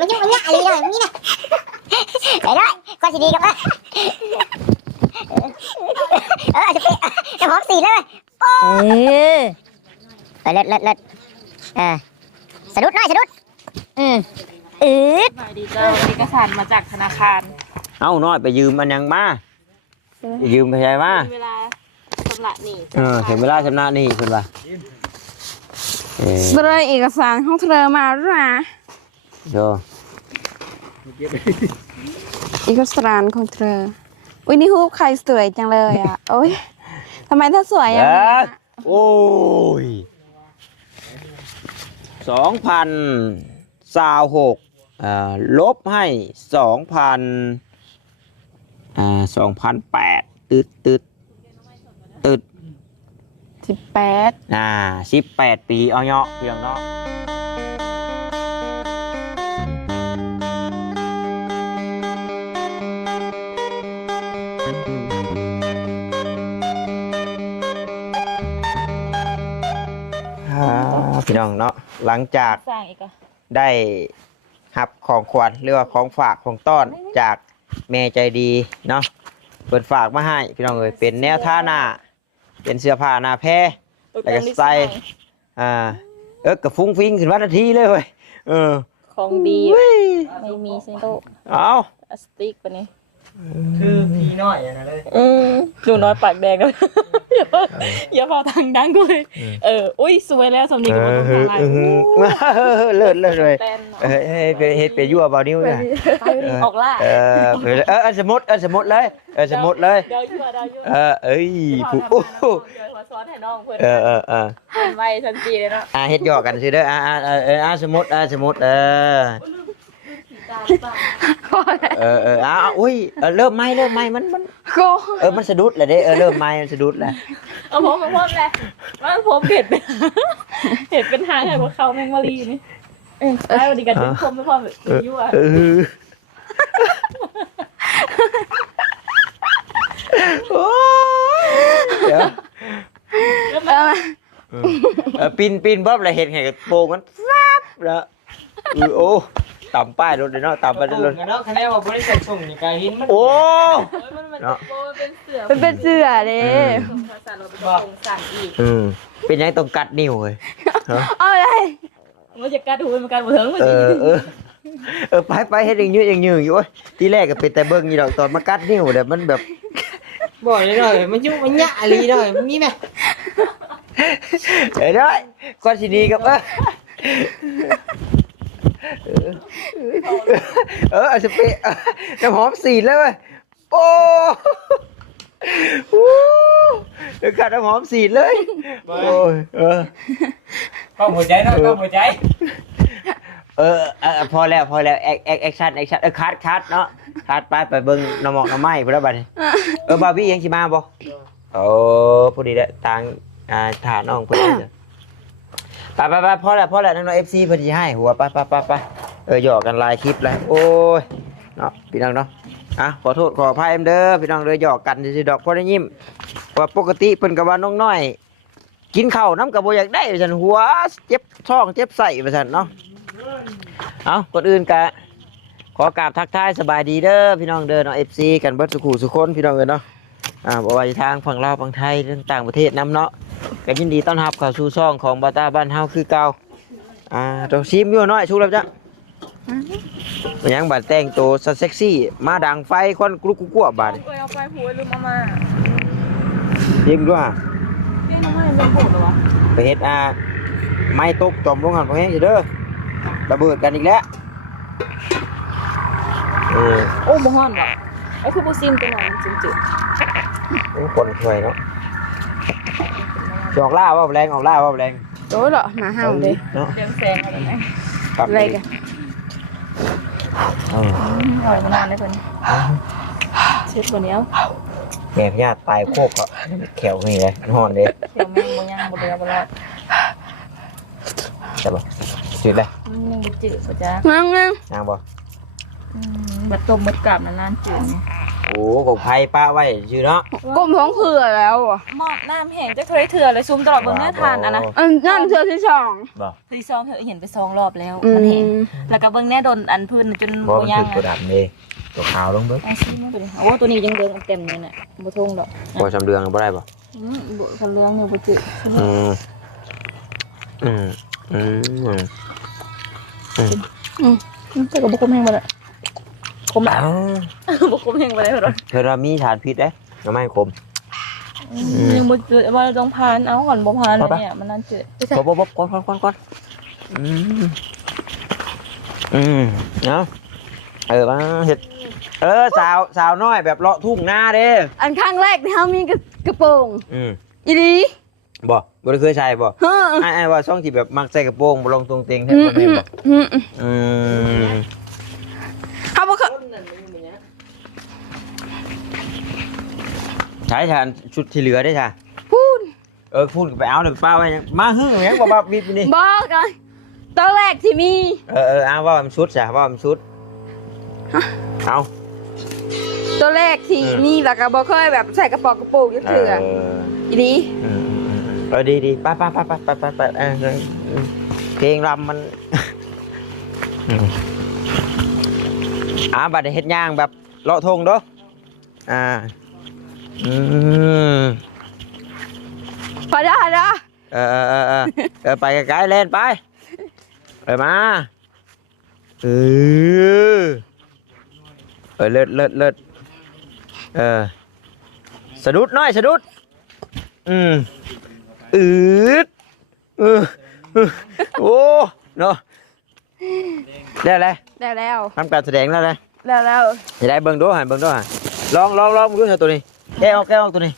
มันยุ่งมันยากอะไรเลยนี่นะไอ้ด้วยก็สิดีกับจะไปจะหอมสีเลยไปเล็ดสะดุดหน่อยสะดุดดีเจ้าเอกสารมาจากธนาคารเอาน้อยไปยืมมันยังมายืมไปใช่ไหมเวลาชำระหนี้ถึงเวลาชำระหนี้คุณป่ะแสดงเอกสารของเธอมาด้วยนะโยเอกสารของเธออุ้ยนี่ฮูปใครสวยจังเลยอ่ะโอ้ยทำไมถ้าสวยอย่างนี้โอ้ย2026ลบให้2008ตึด18ปีเอาเนาะเพียงเนาะพี่น้องเนาะหลังจากได้รับของขวัญหรือว่าของฝากของต้อนจากแม่ใจดีเนาะเปิดฝากมาให้พี่น้องเอ้ยเป็นแนวท่าหน้าเป็นเสื้อผ้าหน้าแพรแล้วก็ใส่กระฟุ้งฟิ้งขึ้นวันนาทีเลยเว้ยของดีไม่มีเส้นโตเอาสติ๊กปะนี่คือผีน้อยนะเลยหนูน้อยปากแดงกันอย่าพอทางดังด้วยอุ้ยสวยแล้วสำนีกับมันทำอะไรเลิศเลยเฮ็ดไปยั่วเบานิ้วเนี่ยออกล่าสมมติเลยสมมติเลยเดี๋ยวยั่วเอ้ยผู้ซ้อนให้น้องเพื่อนเป็นไว้ทันทีเลยเนาะเฮ็ดย่อกันสิเด้อสมมติอุ้ยเริ่มไหมมันมันสะดุดแหละเด้เริ่มไหมมันสะดุดแหละผมแหละว่าผมเห็ดเป็นทางให้พวกเขาแมงมารีนี่ได้วันนี้กันเป็นคมไม่พอแบบยั่วเดี๋ยวปีนบ๊อบอะไรเห็นไงกับโป่งมันฟับแล้วโอ้ต่ำป้ายรถเลยเนาะต่ำไปรถเนาะคะแนนว่าบริษัทส่งนี่กายหินมันโอ้เนาะเป็นเสือเลยเป็นยังต้องกัดนิ้วเลยเอาเลยมันจะกัดหูมันกัดหัวเถิงมันไปให้ดึงยืดอยู่ที่แรกก็เป็นแต่เบิ้งนี่ดอกตอนมากัดนิ้วเดี๋ยวมันแบบบ่อยเลยมันยุ่งมันยะอะไรเลยนี่ไหมได้ก้อนสีนี้กับสเปรย์น้ำหอมสีแล้วเว้ยโอ้เดี๋ยวกัดน้ำหอมสีเลยโอ้ยก็หัวใจนะก็หัวใจพอแล้วแอคชั่นคัดเนาะคัดไปเบิ่งน้ำหมอกน้ำไหม้พอแล้วบัดนี้บาร์บี้ยังชิมาบ่พอดีแล้วต่างฐานน้องเพื่อนไปพอแล้วนั่นเราFCพอดีให้หัวไปหยอกกันลายคลิปเลยโอ้ยเนาะพี่น้องเนาะขอโทษขออภัยเด้อพี่น้องเลยหยอกกันสิดอกพอได้ยิ้มว่าปกติเพิ่นกับว่าน้องน้อยกินข้าวน้ำกับบ่อยากได้ฉันหัวเจ็บท้องเจ็บไส้ไปฉันเนาะก่อนอื่นกะขอกราบทักทายสบายดีเด้อพี่น้องเด้อเนาะ FC กันเบิดสุคนพี่น้องเนาะบ่ว่าทางฝั่งลาวฝั่งไทยเรื่องต่างประเทศนำเนาะก็ยินดีต้อนรับเข้าสู่ช่องของบาตาบ้านเฮาคือเก่าตัวซิมอยู่น้อยชูแล้วจ้ะยังบัดแต่งตัวเซ็กซี่มาดังไฟควันกรุกกัวบาดเอาไปผัวลืมมายิงด้วยเรื่องน้ำมันเป็นโผล่หรอวะไปเฮ็ดไม่ตกจมลงหันพอแห้งเด้อระเบิดกันอีกแล้วโอ้บ่ฮ้อนว่ะไอ้คือบ่ซิมตัวนั้นจืดคนช่วยเนาะออกล่าว่าแรงโดยเหรอมาห้าวเลยเรื่องแซงอะไรไหมอะไรกันอร่อยมานานเลยคนเช็ดตัวนี้แม่พญาตายโคกอ่ะแขวนี่เลยมันห่อนเลยแขวแม่งมันยังหมดเลยบ่รอดใช่ป่ะจืดเลยยังบ่จืดป่ะจ๊ะยังบ่บัดต้มบัดกลับนานๆจืดนี่ โอ้ของไผ่ป้าไว้ชื่อเนาะ ก้มท้องเผื่อแล้วอ่ะ หมอบน้ำแห้งจะเคยเถื่อเลยซุ่มตลอดเบิ่งเนื้อทานอะนะ อันนั่นเธอที่สอง บ่ ซีซองเห็นไป2 รอบแล้วมันเห็นแล้วก็เบิ่งแน่โดนอันพื้นจน บ่ บ่ มัน ยั คื ง อตัวดำนี่ตัวขาวลงเบิ่ง ไอ้ซีมันตัวนี้โอ้ตัวนี้ยังเดินเต็มเลยน่ะบ่ทงดอก บ่จำเรืองบ่ได้บ่ บ่ทำเรื่องเนี่ยบ่จืด อืมอืมอืม แต่ก็บ่คมแห้งบ่ได้คมแบบ อ้าว บ่คมแห้งบ่ได้เพิ่นว่า เธอเรามีสารพิษเด้น้ำไม่คม ยังบ่จืดว่าต้องพานเอาก่อนบ่พานเลยเนี่ยมันนั่นจืด บ่ก่อนเนาะมาเฮ็ดสาวน้อยแบบเลาะทุ่งนาเด้ อันข้างแรกที่เขามีกระโปรง อีดี บ่ได้เคยใส่บ่ เฮ้อ ไอ้ว่าช่องที่แบบมักใส่กระโปรงบ่ลงตรงเต็งแท้บ่แม่นบ่อืม เขาบอกเขา ใช้ชานชุดที่เหลือได้ค่ะ พูด พูดไปเอาเลยป้าไว้ยังมาฮึ่งยังบ่วิบนี่ บอกเลยตอนแรกที่มี เอาว่ามันชุดจ้ะว่ามันชุดเอา ตัวแรกที่มีแล้วก็บอกเคยแบบใส่กระเป๋ากระโปรงยังเถื่ออีดี ดีไปเพลงรำมันบัดเฮ็ดย่างแบบเลาะทงเด้อพอได้แล้ว ไปไกลๆเล่นไปมาเลิศสะดุดน้อยสะดุดโอ้เนาะได้เลย ได้แล้ว ทำการแสดงแล้วเลย ได้แล้ว จะได้เบิ่งดูหันลองดูเถอะตัวนี้แก้ออกตัวนี้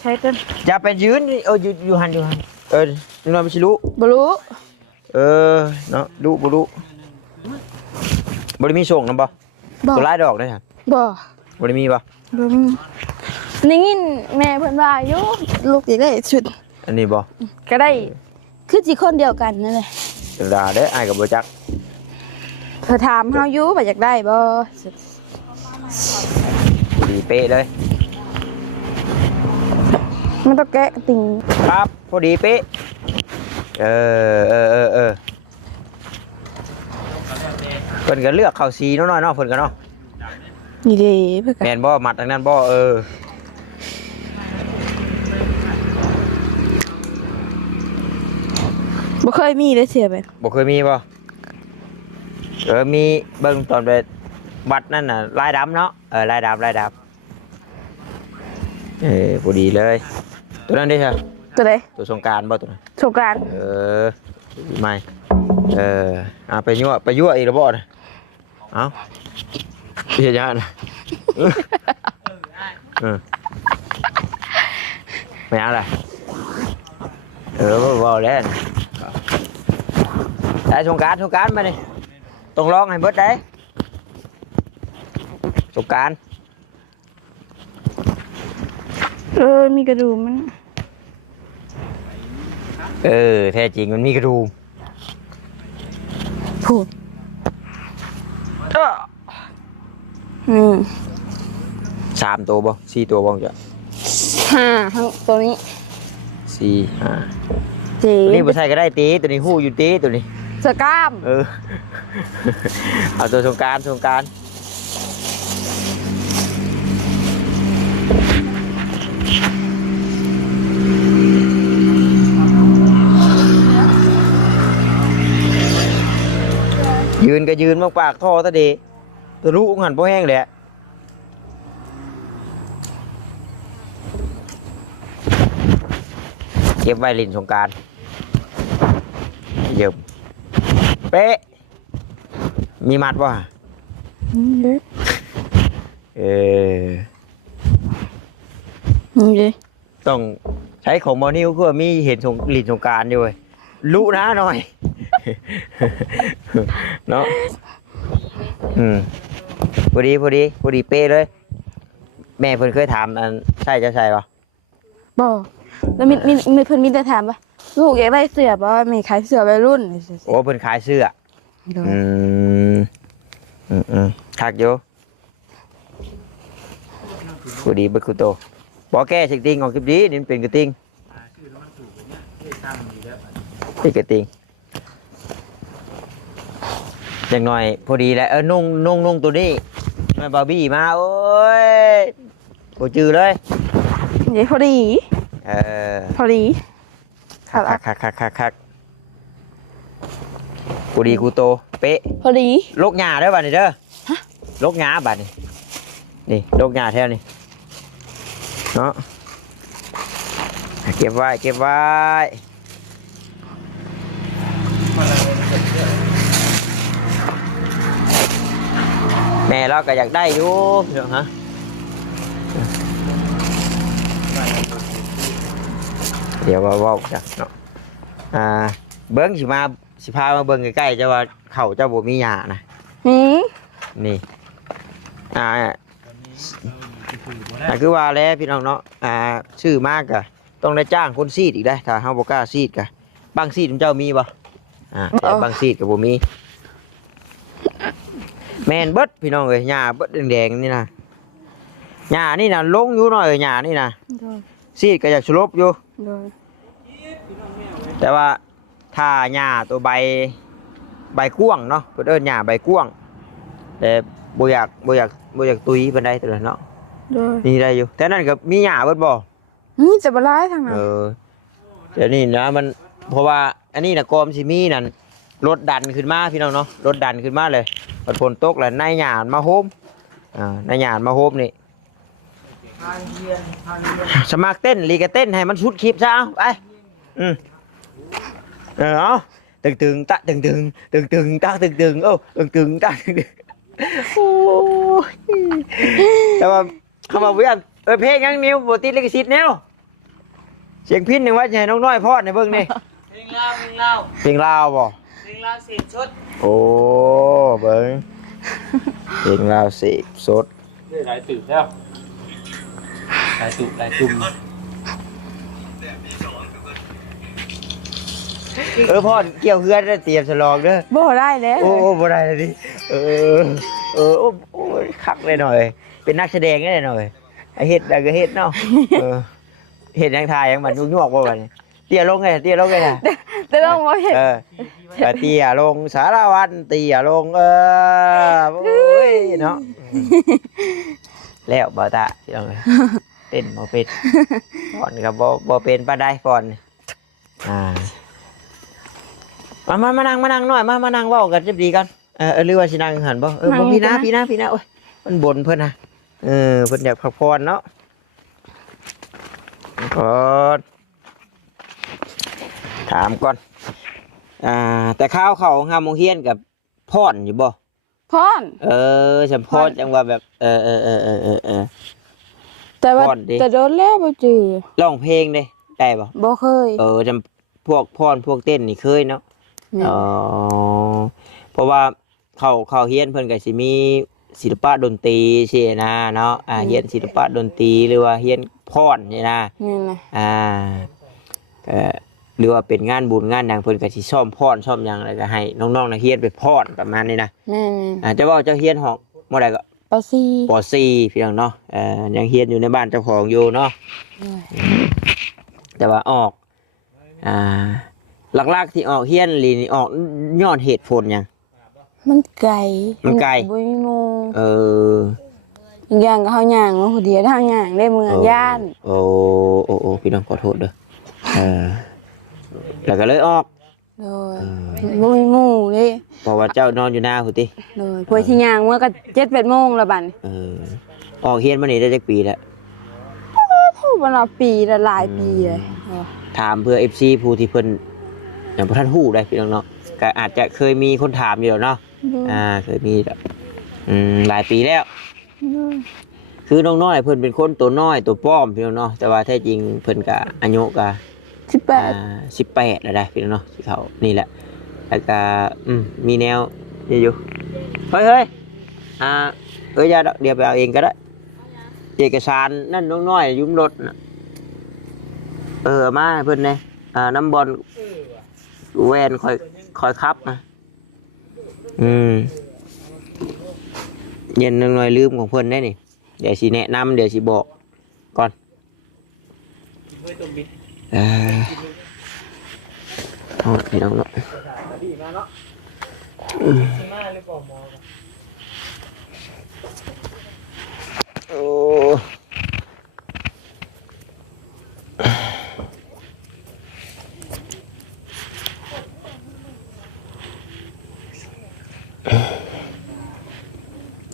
ใช้ต้น จะเป็นยืนอยู่หันนี่เราไม่ใช่รู้ บรู้ เนาะดูบ่รู้บ่ได้มีส่งนำบ่ บอก ตัวลายดอกได้ฮะ บอก บ่ได้มีบ่ บ่มีนี่งินแม่เพิ่นว่าอยู่ลูกอยากได้ชุด อันนี้บ่ ก็ได้คือสิคนเดียวกันนั่นแหละ จังดาเด้อ้ายก็บ่จัก เธอถามเฮาอยู่ว่าอยากได้บ่ ดีเป๊ะเลย มันต้องแกะกระติ่ง ครับพอดีเป๊ะเพิ่นก็เลือกเข้าสีน้อยๆเนาะเพิ่นก็เนาะ นี่เด้เพิ่นก็ แม่นบ่มัดทางนั้นบ่บ่เคยมีได้เสียไป บ่เคยมีบ่มีเบิ่งตอนไปวัดนั่นน่ะลายดำเนาะลายดำพอดีเลยตัวนั้นดิค่ะ ตัวใด ตัวสงกรานต์บ่ตัวนั้น สงกรานต์ ไม่ไปยั่วอีกแล้วบ่น่ะเอาเสียยานะไม่เอาล่ะบ่แล้วได้สงกรานต์มาดิต้องร้องให้เบิดได้สงกรานต์ มีกระดูกมัน แท้จริงมันมีกระดูก พูด3 ตัวบ่4 ตัวบ่จ้ะ 5ทั้งตัวนี้ 4 5 เจ๊ ตัวนี้บ่ใช่ก็ได้ตีตัวนี้ฮู้อยู่ตีตัวนี้ สกล้าม เอาตัวสงกรานต์ยืนก็ยืนมากปากท่อตะเดตัวลูกหันบ่แห้งเลยเก็บไว้ลินสงกรานต์เยี่ยมเป๊ะมีมัดป่ะนี่เลย ต้องใช้ของบอนิวเพื่อมีเห็นลินสงกรานต์อยู่เว้ยรู้นะหน่อย เนาะพอดีเป๊ะเลยแม่เพิ่นเคยถามอันใช่จะใช่ป่ะ บอกแล้วมีเพิ่นมีแต่ถามว่าลูกอยากได้เสื้อบ่มีขายเสื้อวัยรุ่น โอ้เพิ่นขายเสื้อทักอยู่ พอดีเบิดคุโตบ่แก้เช็คติงออกคลิปดีนี่มันเป็นกระติงเป็นกระติงอย่างน้อยพอดีแล้วนุ่งตัวนี้แม่บาร์บี้มาโอ้ยบ่จือเลย เดี๋ยวพอดี พอดี คักพอดีคุโตเป๊ะ พอดี ลกหญ้าเด้อบัดนี้เด้อลกหญ้าบัดนี้นี่ลกหญ้าแถวนี้เนาะเก็บไว้แม่เราก็อยากได้อยู่เดี๋ยวฮะเดี๋ยวว่าจ้ะเนาะเบิ้งสิพามาเบิ้งใกล้ๆจะว่าเขาเจ้าบ่มีหญ้านะนี่คือว่าแล้วพี่น้องเนาะชื่อมากอะต้องได้จ้างคนซีดอีกได้ถ้าเฮาบ่กล้าซีดกะบางซีดเจ้ามีบ่แต่บางซีดก็บ่มีแม่นเบิดพี่น้องเอ้ยหญ้าเบิดแดงๆนี่นะหญ้านี่นะลงอยู่หน่อยหญ้านี่นะซีดก็อยากสลบอยู่แต่ว่าถ้าหญ้าตัวใบกว้างเนาะเพิ่นเอิ้นหญ้าใบกว้างแต่บ่อยากตุยปานใดตัวเนาะนี่ได้อยู่แต่นั่นก็มีหญ้าเบิดบ่นี่จะบ่ร้ายทางนั้นแต่นี่นะมันเพราะว่าอันนี้น่ะกอมสิมีนั่นรถดันขึ้นมาพี่น้องเนาะรถดันขึ้นมาเลยฝนตกแล้วนายหญ้ามาโฮมนายหญ้ามาโฮมนี่สมัครเต้นลีกเต้นให้มันชุดคลิปซะเอาไปเอาตึงตะตึงตะตึงโอ้ตึงตะตึงโอ้แต่ว่าเขาบอกว่าเพลงยังนิ้วบ่ติดลิขสิทธิ์แนวเสียงพินหนึ่งว่าจะให้น้องน้อยพอดในเบิ่งนี่เพลงลาวบ่เพลงลาวเสียงสดโอ้เบิ่งเพลงลาวเสียงสดหลายตื่นแล้วหลายตุ่มพ่อเกี่ยวเฮือนได้เตรียมฉลองเด้อบ่ได้แล้วโอ้บ่ได้เลยดิโอ้คักเลยหน่อยเป็นนักแสดงได้หน่อยไอ้เฮ็ดได้ก็เฮ็ดเนาะเฮ็ดยังทายยังมันยุ่งๆบ่บัดนี้เตี้ยลงไงน่ะเตี้ยลงบ่เฮ็ดเตี้ยลงสารวัตรเตี้ยลงโอ้ยเนาะแล้วบ่ตาพี่น้องเต้นบ่เป็นฟ้อนก็บ่เป็นปานใดฟ้อนมานั่งหน่อยมานั่งเว้ากันจะดีกันหรือว่าสินั่งหันบ่บ่พี่นะโอ้ยมันบ่นเพิ่นน่ะเพิ่นอยากพักผ่อนเนาะถามก่อนแต่ข้าวเขางามโรงเรียนกับพรอยู่บ่พรฉันพรจังว่าแบบแต่ว่าแต่โดนแล้วบ่จื้อร้องเพลงได้บ่บ่เคยจำพวกพรพวกเต้นนี่เคยเนาะเพราะว่าเขาเฮียนเพิ่นก็สิมีศิลปะดนตรีใช่นะเนาะเฮียนศิลปะดนตรีหรือว่าเฮียนพรนี่นะนี่แหละหรือว่าเป็นงานบุญงานหยังเพิ่นก็สิซ่อมพรซ่อมหยังอะไรก็ให้น้องๆนักเรียนไปพรประมาณนี้นะแม่ๆจะว่าเจ้าเฮียนห้องบ่ได้ก็ป .4 พี่น้องเนาะยังเฮียนอยู่ในบ้านเจ้าของอยู่เนาะแต่ว่าออกหลักๆที่ออกเฮียนลีนี่ออกย้อนเหตุผลหยังมันไกลบ่มีโมอย่างก็เฮาย่างเนาะผู้เดียวทางย่างได้เมืองย่านโอ้พี่น้องขอโทษเด้อแล้วก็เลยออกบ่มีหมู่เลยเพราะว่าเจ้านอนอยู่หน้าพุ่นติเพิ่นสิย่างเมื่อก็ 7-8 โมงแล้วบัดออกเฮียนมานี่ได้จักปีแล้วบ่น่าปีละหลายปีเลยถามเพื่อ FC ผู้ที่เพิ่นยังบ่ทันฮู้ได้พี่น้องเนาะก็อาจจะเคยมีคนถามอยู่แล้วเนาะเคยมีหลายปีแล้วคือน้องน้อยเพิ่นเป็นคนตัวน้อยตัวป้อมพี่น้องเนาะแต่ว่าแท้จริงเพิ่นก็อายุก็18แล้วได้พี่น้องเนาะสิเขานี่แหละแล้วก็มีแนวอยู่เฮ้ยอย่าเดี๋ยวไปเอาเองก็ได้เอกสารนั่นน้องน้อยยุ่มรถน่ะมาเพิ่นเนี่ยน้ำบอลแวนคอยคับนะเย็นหน่อยลืมของเพิ่นได้นี่ เดี๋ยวสิแนะนำเดี๋ยวสิบอกก่อนเอาพี่น้องเนาะโอ้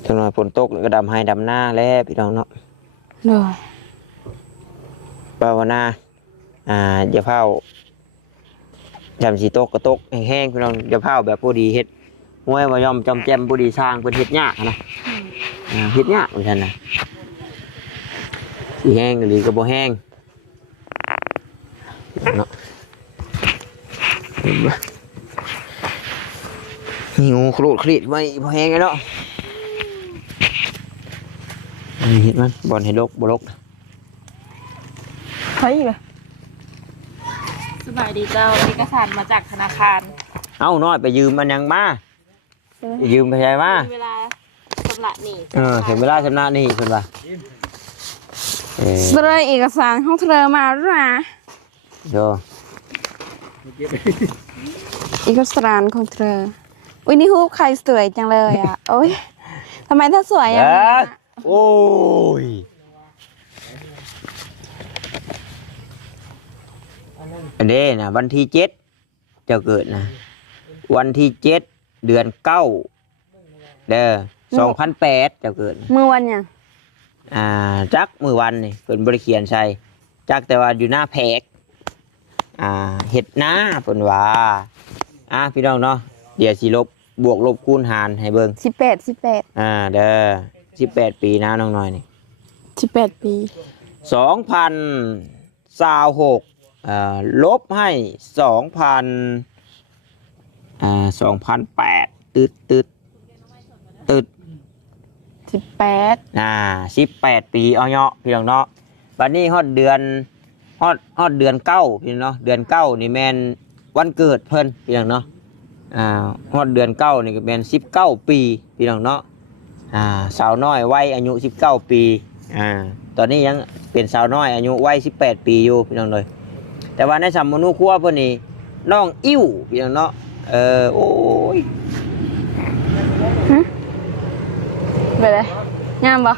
จังหวะฝนตกก็ดำให้ดำหน้าแล้วพี่น้องเนาะ โดย ภาวนาอย่าเผาจำสีตกก็ตกแห้งๆพี่น้องอย่าเผาแบบผู้ดีเฮ็ดห้วยว่ายอมจำแจมผู้ดีสร้างเพิ่นเฮ็ดยากนะเฮ็ดยากเหมือนกันนะสีแห้งหรือก็บ่แห้งเนาะนี่งูโครดครีดไว้บ่แห้งเลยเนาะนี่เห็นมันบอลให้ลกบ่ลก เฮ้ยเลย สบายดีเจ้าเอกสารมาจากธนาคาร เอาน้อยไปยืมมันยังมาไปยืมไปใช่มา มีเวลาชำระหนี้ ถึงเวลาชำระหนี่เพิ่นว่า เสนอเอกสารของเธอมาด้วยนะ โย่ เอกสารของเธออุ้ยนี่รูปใครสวยจังเลยอ่ะโอ้ยทำไมเธอสวยอย่างนี้อะ โอ้ยอันนี้นะวันที่7เจ้าเกิดนะวันที่7 เดือน 9เด้อ2008เจ้าเกิดนะ มือวันยัง จักมือวันนี่เพิ่นบ่ได้เขียนใส่จักแต่ว่าอยู่หน้าแพกเฮ็ดหน้าเพิ่นว่าพี่น้องเนาะเดี๋ยวสิลบบวกลบคูณหารให้เบิ่ง 18เด้อ18 ปีนะน้องน้อยนี่ 18 ปี 2026ลบให้2008ตึด18 18 ปีเอาเนาะพี่น้องเนาะบัดนี้ฮอดเดือนฮอดเดือน9พี่น้องเนาะเดือน9นี่แม่นวันเกิดเพิ่นพี่น้องเนาะฮอดเดือน9นี่ก็แม่น19 ปีพี่น้องเนาะสาวน้อยวัยอายุ19 ปีตอนนี้ยังเป็นสาวน้อยอายุวัย18 ปีอยู่พี่น้องเลยแต่ว่าในสามมนุครัวเพิ่นนี่น้องอิ่วพี่น้องเนาะโอ้ย ไปเลยงามปะ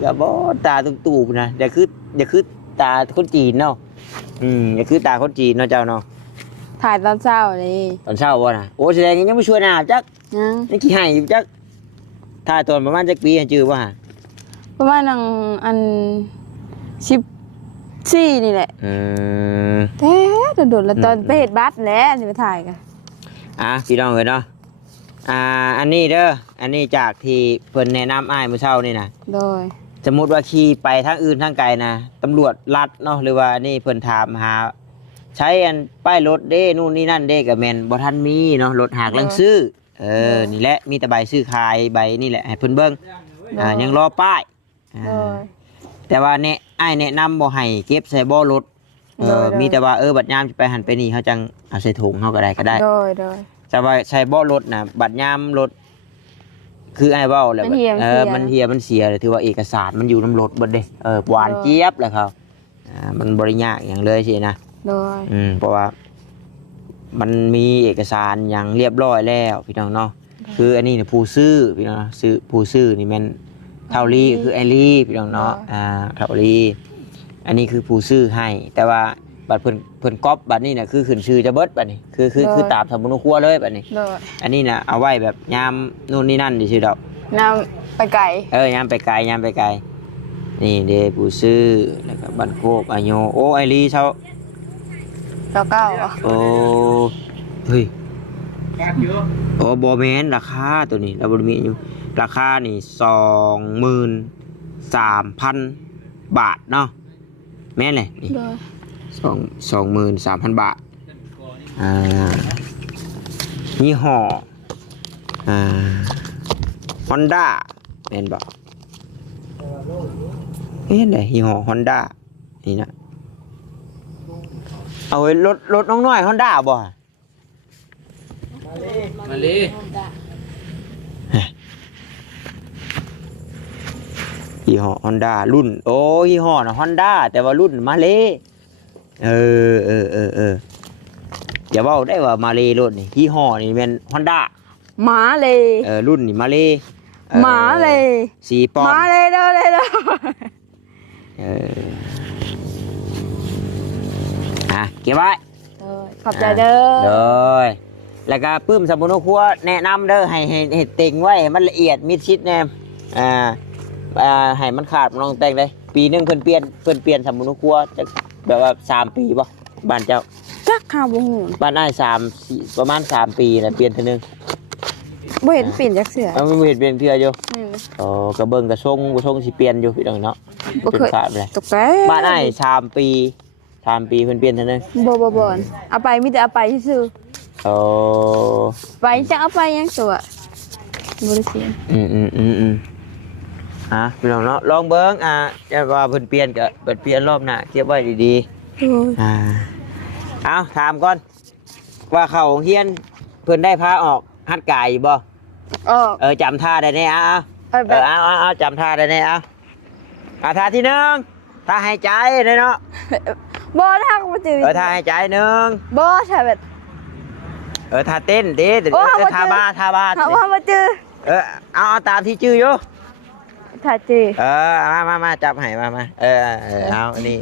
อย่าบ่ตาตู่ๆนะอย่าคือตาคนจีนเนาะอย่าคือตาคนจีนเนาะเจ้าเนาะ ถ่ายตอนเช้าเลย ตอนเช้าบ่น่ะโอ้แสดงยังไม่ช่วยหน้าจัก ยัง นี่ขี้ให้อยู่จักถ้าตอนประมาณจักปีจื้อบ่ฮะ ประมาณอัน14นี่แหละแต่โดดแล้วตอนไปเฮ็ดบัตรแล้วสิไปถ่ายกัน พี่น้องเอ้ยเนาะอันนี้เด้ออันนี้จากที่เพิ่นแนะนำอ้ายมื้อเช้านี่นะ โดย สมมุติว่าขี่ไปทางอื่นทางไกลนะตำรวจลัดเนาะหรือว่านี่เพิ่นถามหาใช้อันป้ายรถเด้นู่นนี่นั่นเด้ก็แม่นบ่ทันมีเนาะรถหากลังซื้อนี่แหละมีแต่ใบซื้อขายใบนี่แหละให้เพิ่นเบิ่งยังรอป้าย โดย แต่ว่าเนี่ยอ้ายแนะนำบ่ให้เก็บใส่บ่อรถมีแต่ว่าบัดยามสิไปหันไปนี่เฮาจังเอาใส่ถุงเฮาก็ได้ โดยแต่ว่าใส่บ่อรถน่ะบัดยามรถคืออ้ายเว้าแหละมันเหี่ยมันเสียเลยถือว่าเอกสารมันอยู่นำรถเบิดเด้หวานเจี๊ยบแหละครับมันบ่ได้ยากหยังเลยสินะ โดย เพราะว่ามันมีเอกสารอย่างเรียบร้อยแล้วพี่น้องเนาะคืออันนี้เนี่ยผู้ซื้อพี่น้องซื้อผู้ซื้อนี่แม่นเท่าลีคือไอลีพี่น้องเนาะเท่าลีอันนี้คือผู้ซื้อให้แต่ว่าบัตรเพิ่นก๊อปบัตรนี่น่ะคือขึ้นชื่อจะเบิดบัตรนี่คือตามสมุนครัวเลยบัตรนี่ โดย อันนี้น่ะเอาไว้แบบยามนู่นนี่นั่นดิชื่อดอก น้ำไปไก่ ยามไปไกลนี่เด้ผู้ซื้อแล้วก็บัตรโคกอายุโอ้ไอลีเช้า 99อ่ะ โอ้เฮ้ยโอ้บอแมนราคาตัวนี้เราบริมีอยู่ราคานี่23,000 บาทเนาะแม่นเลยนี่ โดย 23,000 บาทยี่ห้อHonda แม่นบ่เอ๊ะไหนยี่ห้อ Honda นี่นะเอาไว้รถน้องน้อย Honda บ่มาเลย อี ยี่ห้อ Honda รุ่นโอ้ยี่ห้อน่ะ Honda แต่ว่ารุ่นมาเลเอออย่าเว้าได้ว่ามาเลรถนี่ยี่ห้อนี่แม่น Honda หมาเลย รุ่นนี่มาเล หมาเลย 4 ปอน หมา ด์ เลยเด้อเลยเด้อ เก็บไว้ ขอบใจเด้อ เลยแล้วก็ปื้มสมุนครัวแนะนำเด้อให้เต็งไว้ให้มันละเอียดมิดชิดแน่ให้มันขาดมันลองแต่งได้ปีนึงเพิ่นเปลี่ยนสมุนครัวจะแบบว่า3 ปีบ่บ้านเจ้า จักข้าวบ่ฮู้ บ้านอ้าย3ประมาณ3 ปีแล้วเปลี่ยนเทื่อนึง บ่เห็นเปลี่ยนจักเสือ มันบ่เห็นเปลี่ยนเทื่ออยู่ นี่ อ๋อกระเบิ่งกระทรงสิเปลี่ยนอยู่พี่น้องเนาะ บ่ เป็น เคย ขาดเลย ตกใจ บ้านอ้าย3 ปี3 ปีเพิ่นเปลี่ยนเทื่อนึง บ่เอาไปมีแต่เอาไปซื่อ อ๋อ ๆไปจะเอาไปยังตัวบ่ได้เสีย พี่น้องเนาะลองเบิ้งจะว่าเพิ่นเปลี่ยนก็เปลี่ยนรอบหน้าเก็บไว้ดี โอ้ย ๆเอาถามก่อนว่าเข้าโรงเรียนเพิ่นได้พาออกฮัดกายอยู่บ่ ออก จำท่าได้แน่เอา ไปแบบ เอาจำท่าได้แน่เอาท่าที่1ท่าหายใจเลยเนาะ บ่ทักบ่จือ ท่าหายใจ1 บ่ใช่แบบ ท่าเต้นดิท่าบ้า ถ้าว่าบ่จือ เอาตามที่ชื่ออยู่ ถ้าจือ มาจับให้มาเอาอันนี้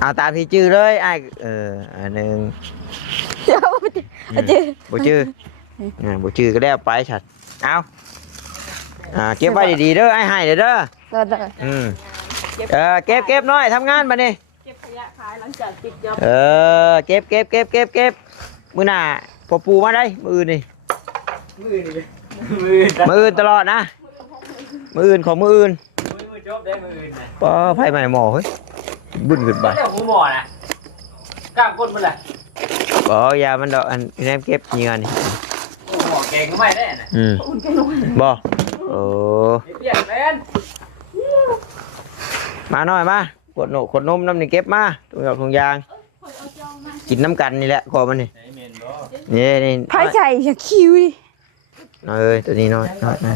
เอาตามที่ชื่อเลยไอ้อันหนึ่ง เดี๋ยวบ่จือบ่จือ บ่ชื่อบ่ชื่อก็ได้เอาไปฉัดเอาเก็บไว้ดีๆเด้อไอ้ให้เด้อ ได้ เก็บน้อยทำงานบัดนี้ เก็บขยะขายหลังจากปิดจ็อบ เก็บมื้อหน้าพอปูมาได้มื้ออื่นนี่มื้ออื่นตลอดนะมื้ออื่นของมื้ออื่น มือจบได้มืออื่นนะ ป้าไผใหม่หมอเฮ้ยบึ้นขึ้นไป เดี๋ยวหูหมอนะกล้ามก้นมันแหละ บ่ยามันดอกอันแนมเก็บเหงื่อนี่ หมอเก่งก็ไม่ได้นะ อุ่นกันลง บ่โอ้ เปลี่ยนเป็น มาหน่อยมาขวดนมน้ำนี่เก็บมาถุงยางถุงยางกินน้ำกันนี่แหละขอมันนี่นี่ ไผใส่อย่าคิวดิ ตัวนี้น้อยนะ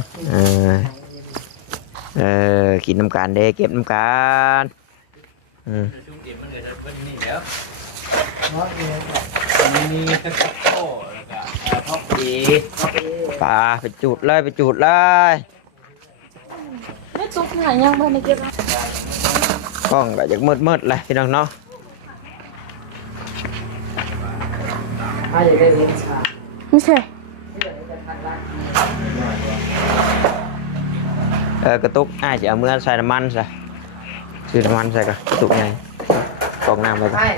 กินน้ำกันเด้เก็บน้ำกันปลาไปจุดเลย ไม่ตุ๊กหายยังบ่ในเก็บ กล้องก็จะมืดเลยพี่น้องเนาะ ถ้าอยากได้เลี้ยงชา ไม่ใช่ กระตุกจะเอาเมื่อใส่น้ำมันซะซื้อน้ำมันใส่กระตุกไงกองน้ำเลยกัน ใช่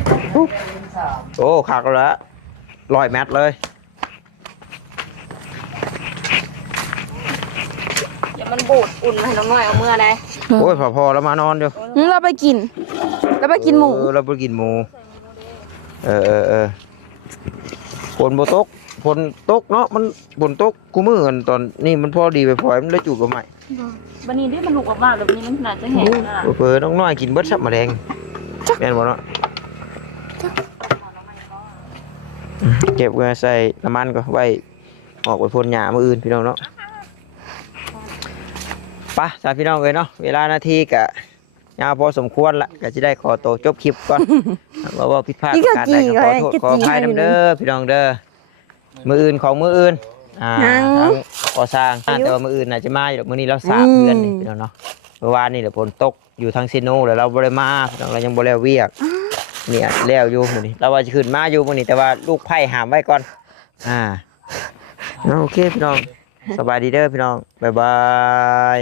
โอ้ขาดแล้ว100 เมตรเลย อย่ามันบูดอุ่นให้น้องน้อยเอาเมื่อได้ โอ้ยพอแล้วมานอนอยู่ เราไปกินหมู เราไปกินหมูฝนตกเนาะมันฝนตกกูมือกันตอนนี้มันพอดีไปพอยมันเลยจูบกับใหม่ วันนี้ที่มันหนุกมากๆเลยวันนี้มันน่าจะแห้งอ่ะ เผลอน้องน้อยกินเบิดสับมะแดงแม่นบ่เนาะเก็บไว้ใส่น้ำมันก็ไว้ออกไปพ่นหญ้ามื้ออื่นพี่น้องเนาะไปสาพี่น้องเลยเนาะเวลานาทีกะยาวพอสมควรละก็จะได้ขอตัวจบคลิปก่อนว่าผิดพลาดประการใดก็ขออภัยนำเด้อพี่น้องเด้อมื้ออื่นของมื้ออื่นทางก่อสร้างแต่ว่ามื้ออื่นน่าจะมาอยู่มื้อนี้เราสาบเพื่อนนี่พี่น้องเนาะเมื่อวานนี่แหละฝนตกอยู่ทางซิโนแล้วเราบ่ได้มาพี่น้องเรายังบ่แล้วเวียกเนี่ยแล้วอยู่มื้อนี้เราว่าจะขึ้นมาอยู่มื้อนี้แต่ว่าลูกไผ่หามไว้ก่อนโอเคพี่น้องสบายดีเด้อพี่น้องบ๊ายบาย